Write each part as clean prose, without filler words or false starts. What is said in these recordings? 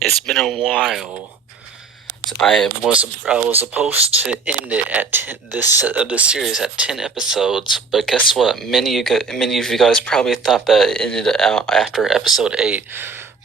It's been a while. I was supposed to end it at this series at 10 episodes, but guess what? Many of you guys probably thought that it ended out after episode 8,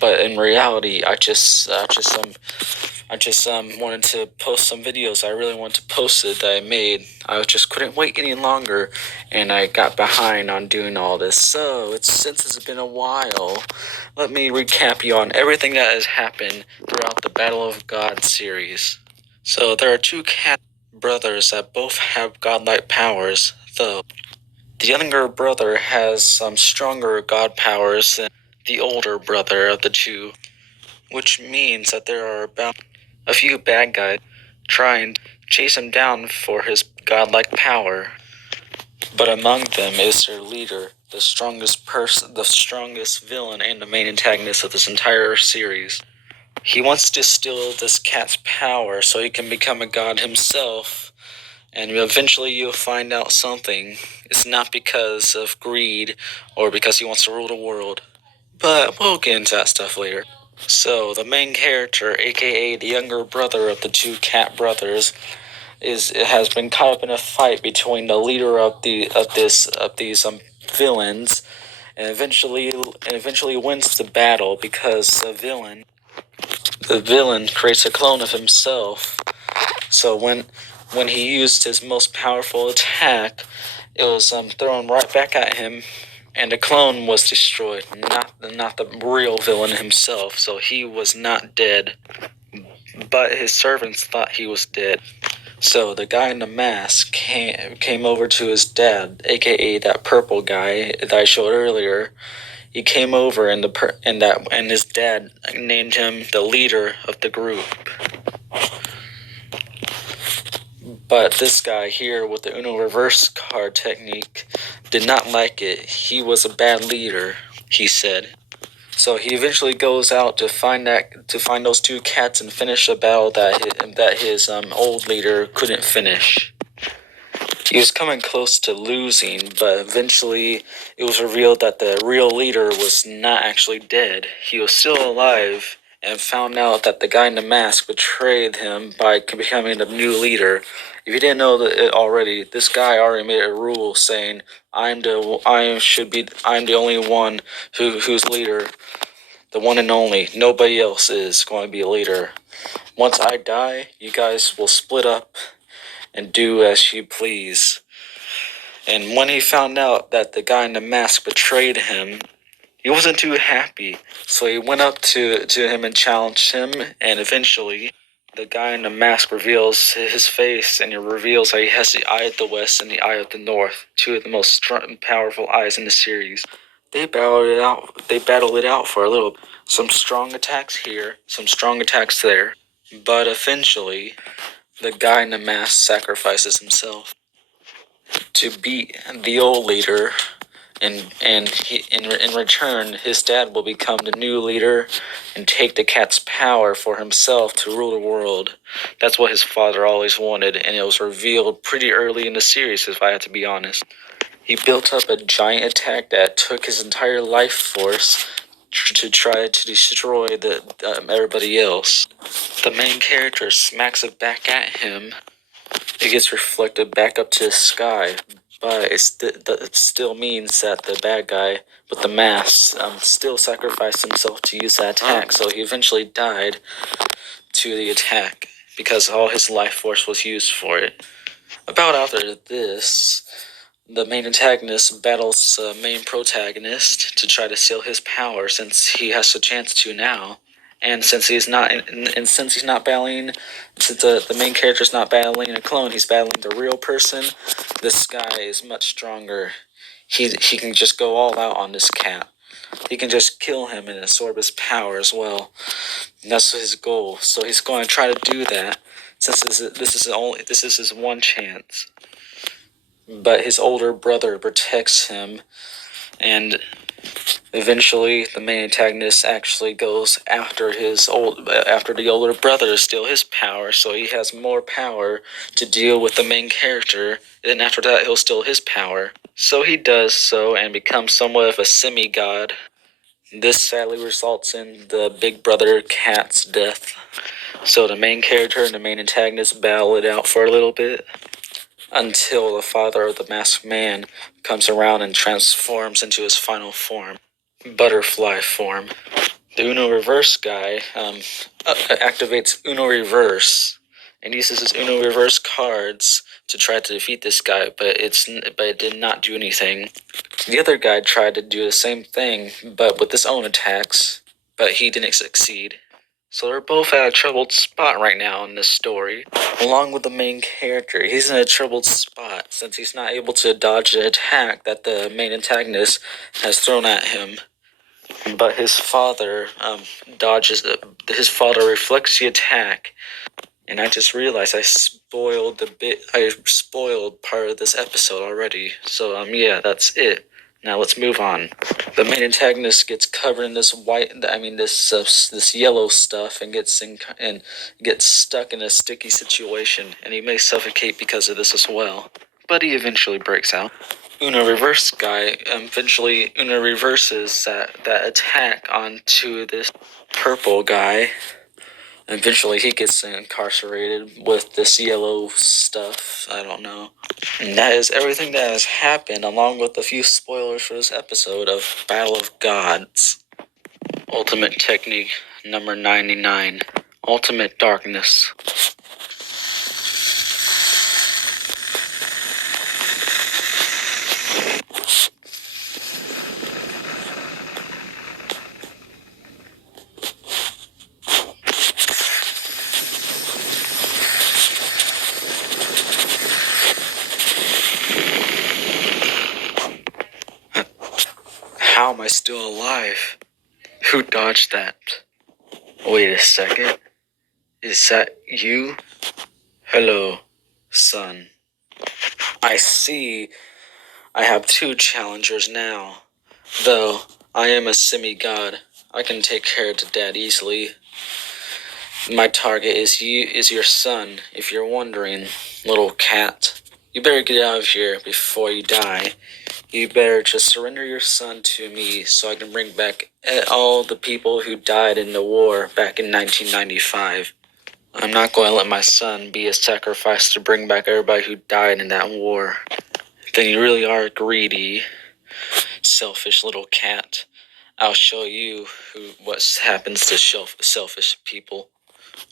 but in reality, I just wanted to post some videos I really wanted to post it that I made. I just couldn't wait any longer, and I got behind on doing all this. So since it's been a while, let me recap you on everything that has happened throughout the Battle of God series. So there are two cat brothers that both have godlike powers, though the younger brother has some stronger god powers than the older brother of the two, which means that there are about a few bad guys trying to chase him down for his godlike power. But among them is their leader, the strongest villain and the main antagonist of this entire series. He wants to steal this cat's power so he can become a god himself, and eventually you'll find out something. It's not because of greed or because he wants to rule the world, but we'll get into that stuff later. So, the main character, aka the younger brother of the two cat brothers, has been caught up in a fight between the leader of these villains, and eventually wins the battle because the villain creates a clone of himself. So when he used his most powerful attack, it was thrown right back at him, and the clone was destroyed, not the real villain himself. So he was not dead, but his servants thought he was dead. So the guy in the mask came over to his dad, aka that purple guy that I showed earlier. He came over, and his dad named him the leader of the group. But this guy here with the Uno reverse card technique did not like it. He was a bad leader, he said. So he eventually goes out to find those two cats and finish a battle that his old leader couldn't finish. He was coming close to losing, but eventually it was revealed that the real leader was not actually dead. He was still alive, and found out that the guy in the mask betrayed him by becoming the new leader. If you didn't know that already, this guy already made a rule saying, I'm the only one who's leader, the one and only. Nobody else is going to be a leader. Once I die, you guys will split up and do as you please. And when he found out that the guy in the mask betrayed him, he wasn't too happy. So he went up to him and challenged him, and eventually the guy in the mask reveals his face, and it reveals that he has the Eye of the West and the Eye of the North, two of the most powerful eyes in the series. They battled it out. They battled it out for a little. Some strong attacks here, some strong attacks there, but eventually the guy in the mask sacrifices himself to beat the old leader, and in return, his dad will become the new leader and take the cat's power for himself to rule the world. That's what his father always wanted, and it was revealed pretty early in the series, if I have to be honest. He built up a giant attack that took his entire life force to try to destroy everybody else. The main character smacks it back at him. It gets reflected back up to the sky, but it still means that the bad guy with the mask still sacrificed himself to use that attack, so he eventually died to the attack because all his life force was used for it. About after this, the main antagonist battles the main protagonist to try to steal his power, since he has the chance to now. And since he's not battling, since the main character's not battling a clone, he's battling the real person. This guy is much stronger. He can just go all out on this cat. He can just kill him and absorb his power as well. And that's his goal. So he's going to try to do that, since this is his one chance. But his older brother protects him, and eventually the main antagonist actually goes after the older brother to steal his power, so he has more power to deal with the main character. And after that, he'll steal his power. So he does so and becomes somewhat of a semi-god. This sadly results in the big brother cat's death. So the main character and the main antagonist battle it out for a little bit until the father of the masked man comes around and transforms into his final form, butterfly form. The Uno Reverse guy activates Uno Reverse and uses his Uno Reverse cards to try to defeat this guy, but it did not do anything. The other guy tried to do the same thing, but with his own attacks, but he didn't succeed. So they're both at a troubled spot right now in this story. Along with the main character, he's in a troubled spot since he's not able to dodge the attack that the main antagonist has thrown at him. But his father dodges it. His father reflects the attack. And I just realized I spoiled part of this episode already. So yeah, that's it. Now let's move on. The main antagonist gets covered in this this yellow stuff and gets stuck in a sticky situation, and he may suffocate because of this as well. But he eventually breaks out. Uno Reverse guy eventually Uno reverses that attack onto this purple guy. Eventually, he gets incarcerated with this yellow stuff. I don't know. And that is everything that has happened, along with a few spoilers for this episode of Battle of Gods. Ultimate Technique number 99. Ultimate Darkness. How am I still alive? Who dodged that? Wait a second. Is that you? Hello, son. I see. I have two challengers now. Though I am a semi-god, I can take care of Dad easily. My target is your son, if you're wondering, little cat. You better get out of here before you die. You better just surrender your son to me so I can bring back all the people who died in the war back in 1995. I'm not going to let my son be a sacrifice to bring back everybody who died in that war. Then you really are greedy, selfish little cat. I'll show you what happens to selfish people.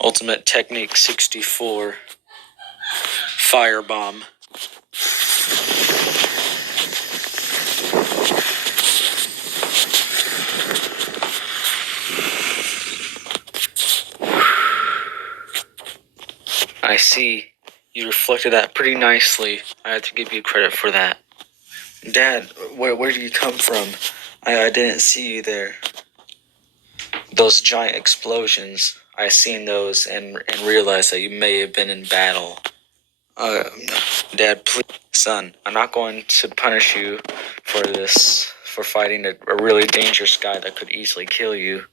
Ultimate Technique 64. Firebomb. I see. You reflected that pretty nicely. I have to give you credit for that. Dad, where did you come from? I didn't see you there. Those giant explosions, I seen those and realized that you may have been in battle. Dad, please. Son, I'm not going to punish you for this, for fighting a really dangerous guy that could easily kill you.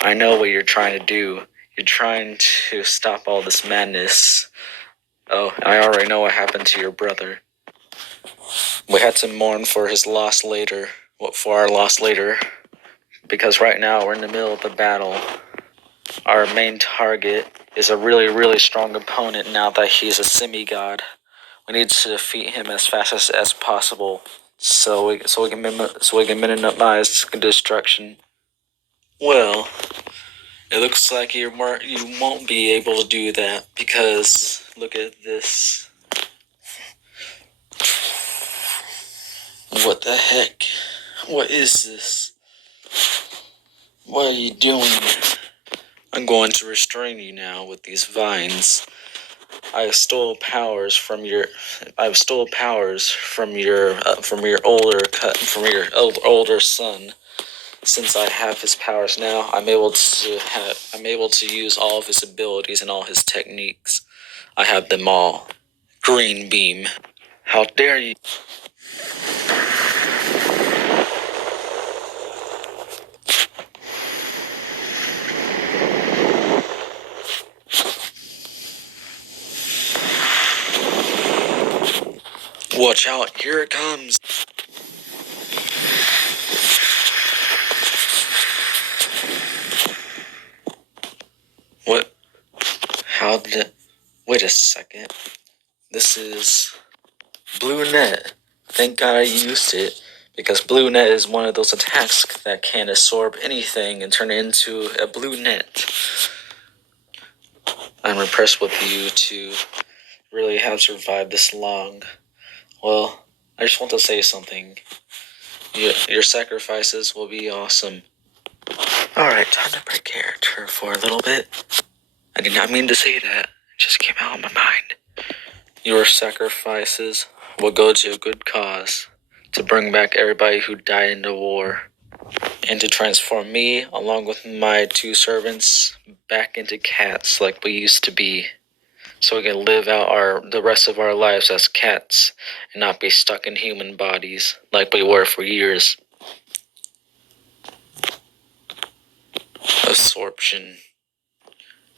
I know what you're trying to do. You're trying to stop all this madness. Oh, I already know what happened to your brother. We had to mourn for his loss later. For our loss later. Because right now we're in the middle of the battle. Our main target is a really, really strong opponent now that he's a semi-god. We need to defeat him as fast as possible, so we can minimize destruction. Well, it looks like you won't be able to do that because look at this. What the heck? What is this? What are you doing? I'm going to restrain you now with these vines. I stole powers from your older son. Since I have his powers now, I'm able to use all of his abilities and all his techniques. I have them all. Green beam. How dare you? Watch out, here it comes. Wait a second. This is Blue Net. Thank God I used it, because Blue Net is one of those attacks that can absorb anything and turn it into a blue net. I'm impressed with you to really have survived this long. Well, I just want to say something. Your sacrifices will be awesome. Alright, time to break character for a little bit. I did not mean to say that. It just came out of my mind. Your sacrifices will go to a good cause, to bring back everybody who died in the war, and to transform me, along with my 2 servants, back into cats like we used to be, so we can live out the rest of our lives as cats and not be stuck in human bodies like we were for years. Absorption.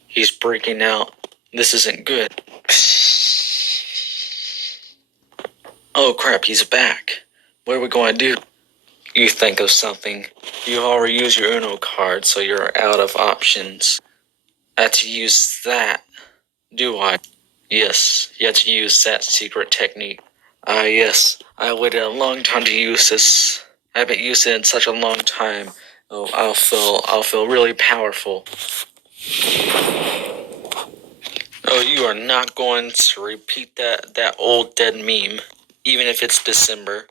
He's breaking out. This isn't good. Oh crap, he's back. What are we going to do? You think of something. You already used your Uno card, so you're out of options. I had to use that, do I? Yes, you had to use that secret technique. Yes. I waited a long time to use this. I haven't used it in such a long time. Oh, I'll feel really powerful. Oh, you are not going to repeat that old dead meme, even if it's December.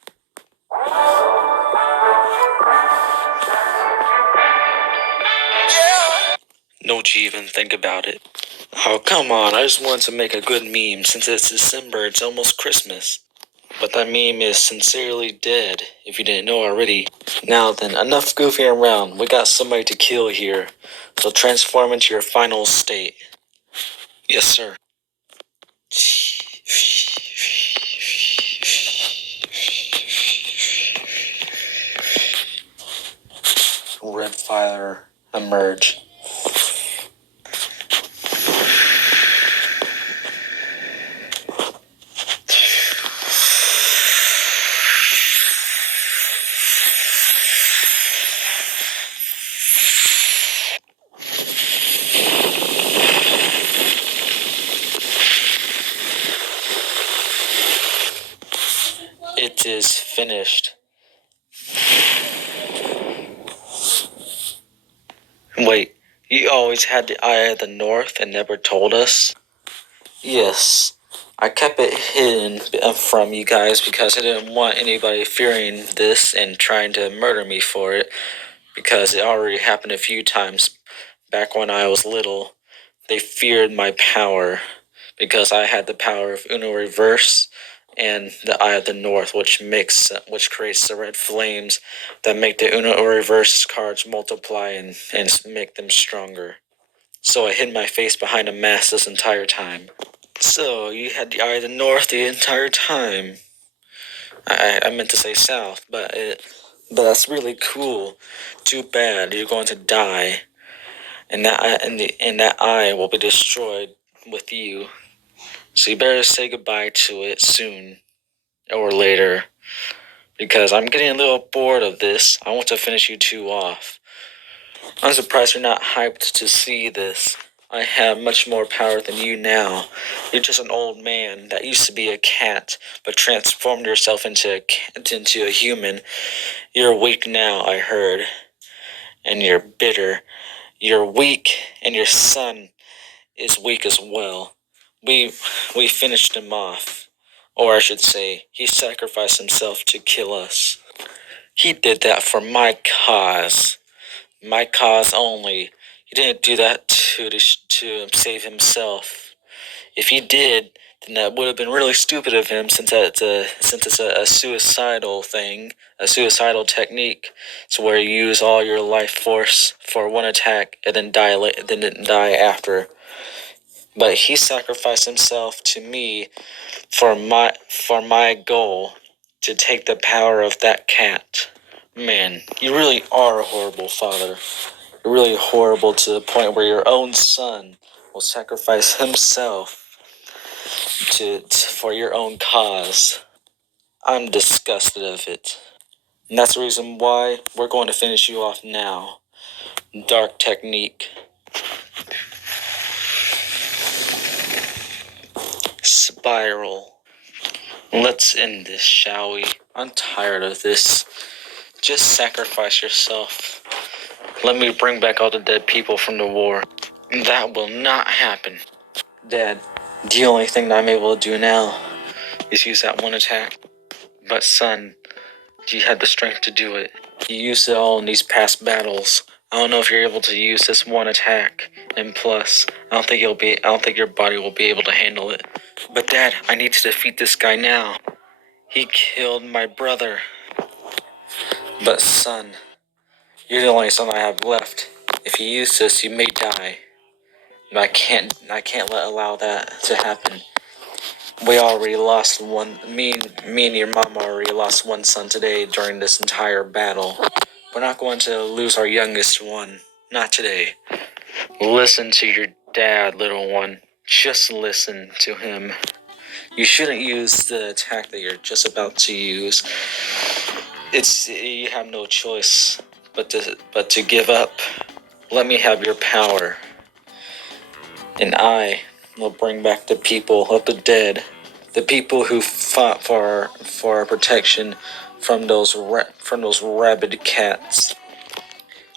Don't you even think about it. Oh, come on, I just wanted to make a good meme. Since it's December, it's almost Christmas. But that meme is sincerely dead, if you didn't know already. Now then, enough goofing around. We got somebody to kill here. So transform into your final state. Yes, sir. Red fire emerge. It is finished. Wait, you always had the Eye of the North and never told us? Yes. I kept it hidden from you guys because I didn't want anybody fearing this and trying to murder me for it, because it already happened a few times back when I was little. They feared my power because I had the power of Uno Reverse and the Eye of the North, which creates the red flames that make the Uno Reverse cards multiply and make them stronger. So I hid my face behind a mask this entire time. So you had the Eye of the North the entire time. I meant to say South, but that's really cool. Too bad you're going to die, and that eye will be destroyed with you. So you better say goodbye to it soon or later, because I'm getting a little bored of this. I want to finish you 2 off. I'm surprised you're not hyped to see this. I have much more power than you now. You're just an old man that used to be a cat, but transformed yourself into a human. You're weak now, I heard. And you're bitter. You're weak, and your son is weak as well. We finished him off. Or I should say, he sacrificed himself to kill us. He did that for my cause. My cause only. He didn't do that to save himself. If he did, then that would have been really stupid of him, since it's a suicidal thing, a suicidal technique. It's where you use all your life force for one attack and then die after. But he sacrificed himself to me for my goal to take the power of that cat. Man, you really are a horrible father. You're really horrible to the point where your own son will sacrifice himself for your own cause. I'm disgusted of it. And that's the reason why we're going to finish you off now. Dark technique. spiral. Let's end this, shall we? I'm tired of this. Just sacrifice yourself. Let me bring back all the dead people from the war. That will not happen. Dad, the only thing that I'm able to do now is use that one attack. But son, you had the strength to do it. You used it all in these past battles. I don't know if you're able to use this one attack. And plus, I don't think your body will be able to handle it. But Dad, I need to defeat this guy now. He killed my brother. But son, you're the only son I have left. If you use this, you may die. And I can't allow that to happen. We already lost one. Me and your mom already lost one son today during this entire battle. We're not going to lose our youngest one. Not today. Listen to your dad, little one. Just listen to him. You shouldn't use the attack that you're just about to use. You have no choice but to give up. Let me have your power, and I will bring back the people of the dead, the people who fought for our protection from those rabid cats.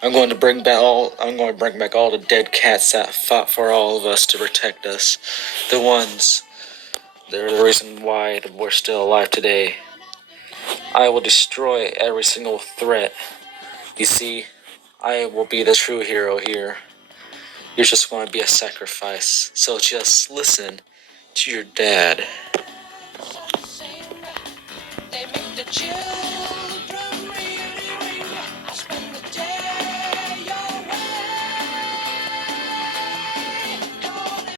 I'm going to bring back all the dead cats that fought for all of us to protect us. The ones that are the reason why we're still alive today. I will destroy every single threat. You see, I will be the true hero here. You're just going to be a sacrifice. So just listen to your dad. They make the